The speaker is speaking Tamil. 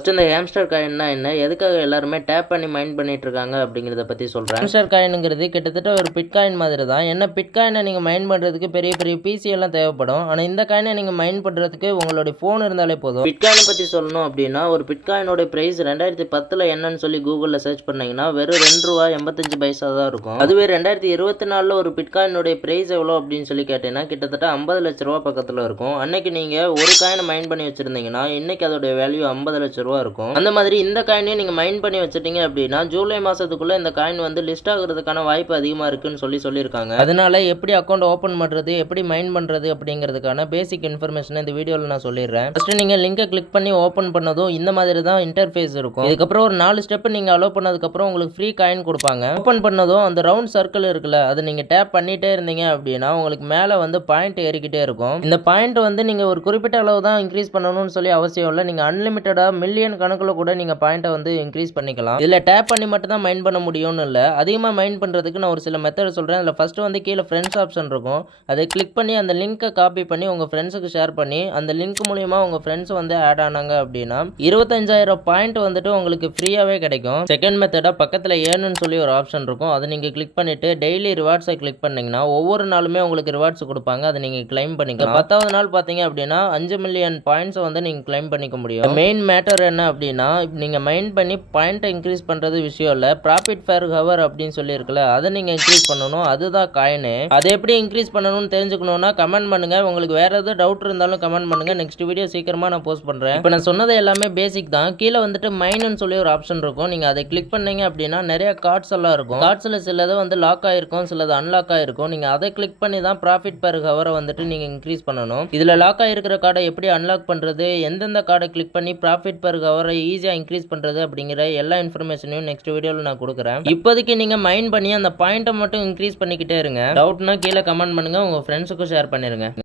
ஃபர்ஸ்ட் இந்த ஹேம்ஸ்டர் காயின்னா என்ன, எதுக்காக எல்லாருமே டேப் பண்ணி மைண்ட் பண்ணிட்டு இருக்காங்க அப்படிங்கிறத பற்றி சொல்கிறேன். ஹேம்ஸ்டர் காயினுங்கிறது கிட்டத்தட்ட ஒரு பிட்காயின் மாதிரி தான். என்ன பிட்காயினை நீங்கள் மைண்ட் பண்ணுறதுக்கு பெரிய பெரிய பிசி எல்லாம் தேவைப்படும். ஆனால் இந்த காயினை நீங்கள் மைண்ட் பண்ணுறதுக்கு உங்களுடைய ஃபோன் இருந்தாலே போதும். பிட்காயினை பற்றி சொல்லணும் அப்படின்னா, ஒரு பிட்காயினோட ப்ரைஸ் 2010 என்னன்னு சொல்லி கூகுளில் சர்ச் பண்ணீங்கன்னா வெறும் ₹2.85 தான் இருக்கும். அதுவே 2024 ஒரு பிட்காயினுடைய ப்ரைஸ் எவ்வளோ அப்படின்னு சொல்லி கேட்டீங்கன்னா கிட்டத்தட்ட 50 லட்ச ரூபா பக்கத்தில் இருக்கும். அன்னைக்கு நீங்கள் ஒரு காயினை மைண்ட் பண்ணி வச்சுருந்தீங்கன்னா இன்னைக்கு அதோட வேல்யூ 50 லட்ச ரூபா இருக்கும். அந்த மாதிரி இந்த காயினையும் நீங்க மைண்ட் பண்ணி வச்சிட்டீங்க அப்படின்னா ஜூலை மாசத்துக்குள்ள இந்த காயின் வந்து லிஸ்ட் ஆகுறதுக்கான வாய்ப்பு அதிகமா இருக்குன்னு சொல்லியிருக்காங்க. அதனால எப்படி அக்கௌண்ட் ஓபன் பண்றது, எப்படி மைண்ட் பண்றது அப்படிங்கிறதுக்கான பேசிக் இன்ஃபர்மேஷன் இந்த வீடியோவில் நான் சொல்லிடுறேன். ஃபர்ஸ்ட் நீங்க லிங்கை கிளிக் பண்ணி ஓபன் பண்ணதும் இந்த மாதிரி தான் இன்டர்ஃபேஸ் இருக்கும். இதுக்கப்புறம் ஒரு 4 ஸ்டெப் நீங்க அலோவ் பண்ணதுக்கு அப்புறம் உங்களுக்கு ஃப்ரீ காயின் கொடுப்பாங்க. ஓபன் பண்ணதும் அந்த ரவுண்ட் சர்க்கிள் இருக்குல்ல, அதை நீங்க டேப் பண்ணிட்டே இருந்தீங்க அப்படின்னா உங்களுக்கு மேல வந்து பாயிண்ட் ஏறிக்கிட்டே இருக்கும். இந்த பாயிண்ட் வந்து நீங்க ஒரு குறிப்பிட்ட அளவு தான் இன்க்ரீஸ் பண்ணணும்னு சொல்லி அவசியம் இல்லை. நீங்க அன்லிமிட்டடா மில்லியன் கணக்குல கூட நீங்க பாயிண்ட்டை வந்து இன்க்ரீஸ் பண்ணிக்கலாம். இதுல டேப் பண்ணி மட்டும் தான் மைண்ட் பண்ண முடியும்னு இல்லை, அதிகமாக மைண்ட் பண்றதுக்கு நான் ஒரு சில மெத்தட் சொல்றேன். அதில் ஃபர்ஸ்ட் வந்து கீழே ஃப்ரெண்ட்ஸ் ஆப்ஷன் இருக்கும். அதை கிளிக் பண்ணி அந்த லிங்கை காப்பி பண்ணி உங்க ஃப்ரெண்ட்ஸுக்கு ஷேர் பண்ணி அந்த லிங்க் மூலியமா உங்க ஃப்ரெண்ட்ஸ் வந்து ஆட் ஆனாங்க அப்படின்னா 25,000 பாயிண்ட் வந்துட்டு உங்களுக்கு ஃப்ரீயாவே கிடைக்கும். செகண்ட் மெத்தடா பக்கத்துல ஏர்ன்னு சொல்லி ஒரு ஆப்ஷன் இருக்கும். அதை நீங்க கிளிக் பண்ணிட்டு டெய்லி ரிவார்ட்ஸை கிளிக் பண்ணீங்கன்னா ஒவ்வொரு நாளுமே உங்களுக்கு ரிவார்ட்ஸ் கொடுப்பாங்க. அதை நீங்க கிளைம் பண்ணிக்கலாம். 10வது நாள் பாத்தீங்க அப்படின்னா 5 மில்லியன் பாயிண்ட்ஸ் வந்து நீங்க கிளைம் பண்ணிக்க முடியும். மெயின் மேட்டர் என்ன அப்படின்னா, நீங்கள் மைண்ட் பண்ணி பாயிண்ட்டை இன்க்ரீஸ் பண்ணுறது விஷயம் இல்லை, ப்ராஃபிட் பெர் ஹவர் அப்படின்னு சொல்லியிருக்குல்ல, அதை நீங்கள் இன்க்ரீஸ் பண்ணணும். அதுதான் காயினு. அதை எப்படி இன்க்ரீஸ் பண்ணணும்னு தெரிஞ்சுக்கணும்னா கமெண்ட் பண்ணுங்க. உங்களுக்கு வேற எதாவது டவுட் இருந்தாலும் கமெண்ட் பண்ணுங்க. நெக்ஸ்ட் வீடியோ சீக்கிரமாக நான் போஸ்ட் பண்ணுறேன். இப்போ நான் சொன்னது எல்லாமே பேசிக் தான். கீழே வந்துட்டு மைன்னு சொல்லி ஒரு ஆப்ஷன் இருக்கும். நீங்கள் அதை கிளிக் பண்ணீங்க அப்படின்னா நிறைய கார்ட்ஸ் எல்லாம் இருக்கும். கார்ட்ஸில் சிலது வந்து லாக் ஆகிருக்கும், சிலது அன்லாக் ஆகிருக்கும். நீங்கள் அதை கிளிக் பண்ணி தான் ப்ராஃபிட் பெர் ஹவரை வந்துட்டு நீங்கள் இன்க்ரீஸ் பண்ணணும். இதில் லாக் ஆகிருக்கிற கார்டை எப்படி அன்லாக் பண்ணுறது, எந்தெந்த கார்டை கிளிக் பண்ணி ப்ராஃபிட் பெர் ஹவரை ஈஸியாக இன்க்ரீஸ் பண்ணுறது அப்படிங்கிற எல்லா இன்ஃபர்மேஷனையும் நெக்ஸ்ட் வீடியோவில் நான் கொடுக்குறேன். இப்போதைக்கு நீங்கள் மைண்ட் பண்ணி அந்த பாயிண்ட்டை மட்டும் இன்க்ரீஸ் பண்ணிக்கிட்டே இருங்க. டவுட்னா கீழே கமெண்ட் பண்ணுங்கள், உங்கள் ஃப்ரெண்ட்ஸுக்கும் ஷேர் பண்ணிடுங்க.